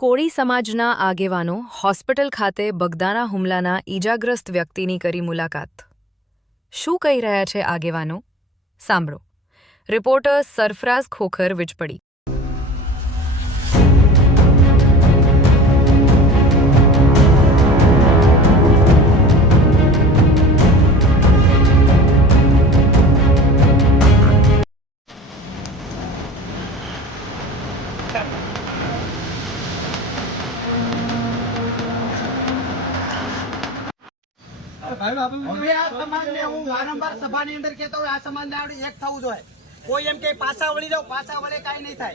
કોળી સમાજના આગેવાનો હોસ્પિટલ ખાતે બગદાણા હુમલાના ઈજાગ્રસ્ત વ્યક્તિની કરી મુલાકાત। શું કહી રહ્યા છે આગેવાનો? સાંભળો। રિપોર્ટર સરફરાઝ ખોખર વીજપડી। वारंवार सभा अंदर कहता हूँ आ समाज ने एक थवुं जोईए। कोई एम के पाछा वळी जाओ, पाछा वळे काई नहीं थाय।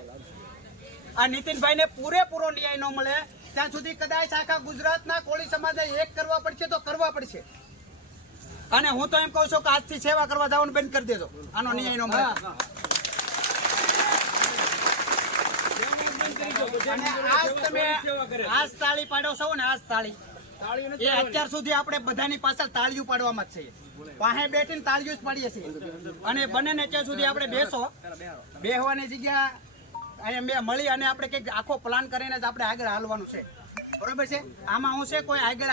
आ नितिनभाई ने पूरेपूरो न्याय न मळे त्यां सुधी कदाच आखा गुजरातना कोळी समाजने एक करवा पड़शे तो करवा पड़शे। अने हूँ तो एम कहूं छुं के आजथी सेवा करवा जवानुं बंध करी देजो, आनो न्याय न मळे। आज तमे आज ताળી पाडो छो ने, आज ताળી એ અત્યાર સુધી આપણે બધાની પાછળ તાળીઓ પાડવામાં જ છે। પાસે બેઠીને તાળીઓ જ પાડીએ છીએ અને બંનેને ત્યાં સુધી આપણે બેસો, બેહવાની જગ્યા અહીંયા મળી અને આપણે કંઈક આખો પ્લાન કરીને જ આપણે આગળ હાલવાનું છે, બરોબર છે? આમાં હું છે કોઈ આગળ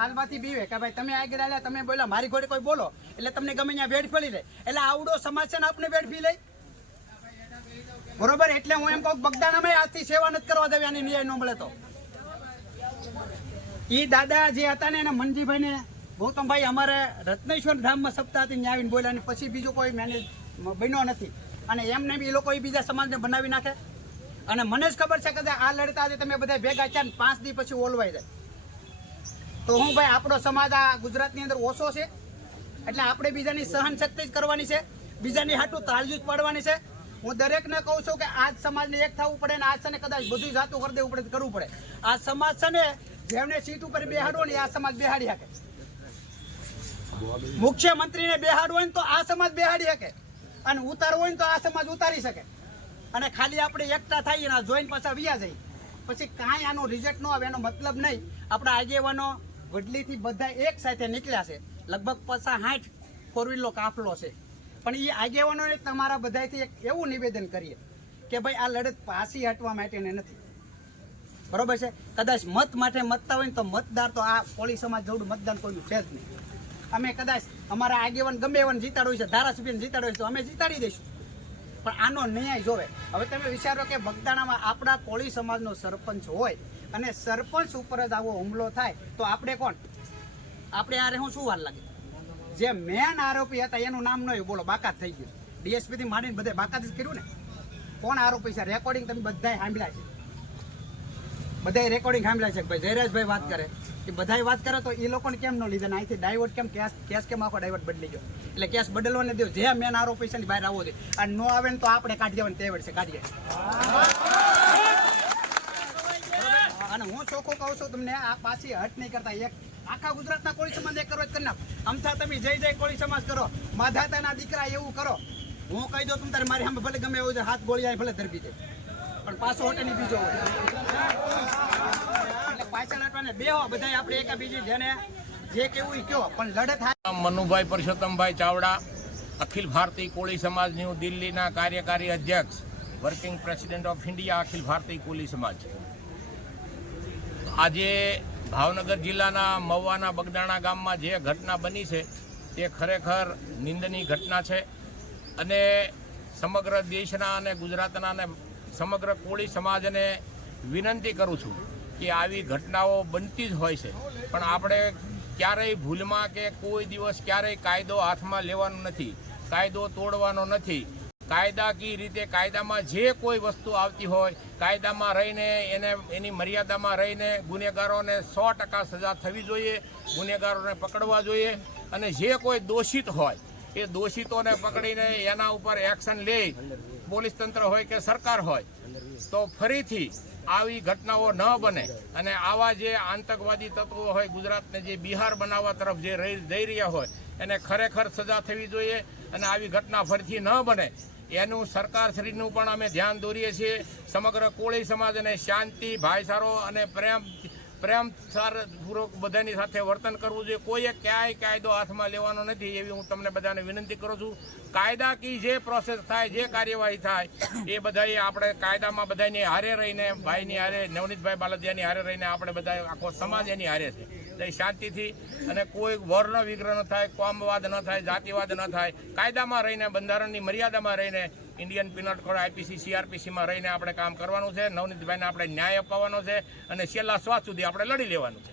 હાલવાથી બીવે કે ભાઈ તમે આગળ હાલ્યા, તમે બોલ્યા, મારી ઘોડે કોઈ બોલો એટલે તમને ગમે ત્યાં વેડ ફળી લે, એટલે આવડો સમાજ છે ને આપણે વેડ ફી લઈ, બરોબર? એટલે હું એમ કહું બગદાણામાં આજથી સેવા નથી કરવા દેવી આની ન્યાય ન મળે તો। ई दादा जे हता ने मनजीभाई ने गौतमभाई अमारे रत्नेश्वर धाम में सप्ताह थी आवीने बोल्या ने पछी बीजो कोई मैनेज बन्यो नथी अने एमने बी लोको बीजा समाज ने बनावी नाखे। अने मने ज खबर छे के आ लड़ता आज तमे बधा भेगा छे 5 दी पछी ओलवाई जाय तो हूँ भाई आपणो समाज आ गुजरातनी अंदर ओछो छे एटले आपणे बीजानी सहन शक्ति ज करवानी छे, बीजानी हाटू ताळीओ ज पाडवानी छे। हूँ दरेकने कहूं छुं के आज समाजने एक थवुं पड़े ने आज छे ने कदाच बधुं जातुं कर देवुं पड़े, करवुं पड़े। आ समाज छे ने जेमने सीट पर बेहाडो ने आ समाज बेहाड़ी हके, मुख्यमंत्री ने बेहाडो तो आ समाज बेहाड़ी हके अने उतारवो तो आ समाज उतारी सके। अने खाली आपणे एकता थईए ने जोईने पाछा व्या जाई पछी कांई आनो रिजल्ट न आवे एनो मतलब नहीं। आपणा आगेवानो वडलीथी बधा एक साथे निकळ्या छे, लगभग 50-60 फोरव्हीलनो काफलो छे, पण ई आगेवानोने तमारा बधायथी एक एवुं निवेदन करीए के भाई आ लड़त पाછી हटवा माटेने नथी, बरोबर है? कदाच मत माटे मतता होय तो मतदार तो आ कोळी समाज जेवडું मतदान कोईનું છે જ नहीं। अमे कदाच अमारा आगेवान गमे एवाने जीताडो छे, धारासभ्यने जीताडो छे तो अमे जीताडी दईशुं, पण आनो न्याय जोवे। हवे तमे विचारो के बगदाणामां आपणा कोळी समाजनो सरपंच होय अने सरपंच उपर ज आवो हुमलो थाय तो आपणे कोण? आपणे आरे हुं शुं वार लागे? जे मेन आरोपी हता एनुं नाम नहोय, बोलो बाकात थई गयुं। डीएसपी थी मांडीने बधाय बाकात ज कर्युं ने। कोण आरोपी छे? रेकॉर्डिंग तमे बधाय सांभळ्या छे, बधाय रेकॉर्डिंग सांभळ्या छे। भाई जयराजभाई बात करे कि बधाय बात करे तो ए लोकोने केम न लीधा ने आईथी डाइवर्ट केम केस केम आखो डाइवर्ट बदली गयो, એટલે કેસ બદલવાને દો। જે મેન આરોપી છે ને બહાર આવવો દે અને નો આવે ને તો આપણે કાઢી દેવાની તેવડ છે, કાઢીએ। અને હું ચોખ્ખું કહું છું તમને, આ પાછી હટ નહીં કરતા। એક આખા ગુજરાતના કોળી સમાજ એક કરો કરી નાખ। અમથા તમે જય જય કોળી સમાજ કરો, માધાતાના દીકરા એવું કરો। હું કહી દઉં તમે તારે મારી સામે ભલે ગમે એવું હાથ ગોળી ભલે ધરબી દે પણ પાછો હોટેની બીજો હોય એટલે પાછળ હટવાને બેહો બધાય આપણે એકા બીજી જેને જે કેવું ઈ કયો પણ લડત મનુભાઈ પરસોત્તમભાઈ ચાવડા, અખિલ ભારતીય કોળી સમાજ ન્યૂ દિલ્હીના કાર્યકારી અધ્યક્ષ, working president of India Akhil Bharatiya કોળી સમાજ। આજે ભાવનગર જિલ્લાના મહુવાના બગદાણા ગામમાં જે ઘટના બની છે તે ખરેખર નિંદનીય ઘટના છે અને સમગ્ર દેશના અને ગુજરાતના અને સમગ્ર કોળી સમાજને વિનંતી કરું છું કે આવી ઘટનાઓ બનતી જ હોય છે પણ આપણે ક્યારેય ભૂલમાં કે કોઈ દિવસ ક્યારેય કાયદો હાથમાં લેવાનો નથી, કાયદો તોડવાનો નથી। કાયદાકીય રીતે કાયદામાં જે કોઈ વસ્તુ આવતી હોય કાયદામાં રહીને એને એની મર્યાદામાં રહીને ગુનેગારોને 100% સજા થવી જોઈએ, ગુનેગારોને પકડવા જોઈએ અને જે કોઈ દોષિત હોય એ દોષિતોને પકડીને એના ઉપર એક્શન લે, પોલીસ તંત્ર હોય કે સરકાર હોય તો ફરીથી આવી ઘટનાઓ ન બને અને આવા જે આતંકવાદી તત્વો હોય ગુજરાતને જે બિહાર બનાવવા તરફ જે જઈ રહ્યા હોય એને ખરેખર સજા થવી જોઈએ અને આવી ઘટના ફરીથી ન બને એનું સરકારશ્રીનું પણ અમે ધ્યાન દોરીએ છીએ। સમગ્ર કોળી સમાજને શાંતિ, ભાઈચારો અને પ્રેમ પ્રેમપૂર્વક બધાની સાથે વર્તન કરવું જોઈએ. કોઈએ ક્યાંય કાયદો હાથમાં લેવાનો નથી એવી હું તમને બધાને વિનંતી કરું છું. કાયદાકીય જે પ્રોસેસ થાય, જે કાર્યવાહી થાય એ બધાએ આપણે કાયદામાં બધાની હારે રહીને, ભાઈની હારે, નવનીતભાઈ બાલદિયાની હારે રહીને આપણે બધા આખો સમાજ એની હારે છે. એટલે શાંતિથી અને કોઈ વર્ણ વિગ્રહ ન થાય, કોમવાદ ન થાય, જાતિવાદ ન થાય, કાયદામાં રહીને, બંધારણની મર્યાદામાં રહીને, ઇન્ડિયન પિનલ કોડ, આઈપીસી, સીઆરપીસીમાં રહીને આપણે કામ કરવાનું છે. નવનીતભાઈને આપણે ન્યાય અપાવવાનો છે અને છેલ્લા શ્વાસ સુધી આપણે લડી લેવાનું છે.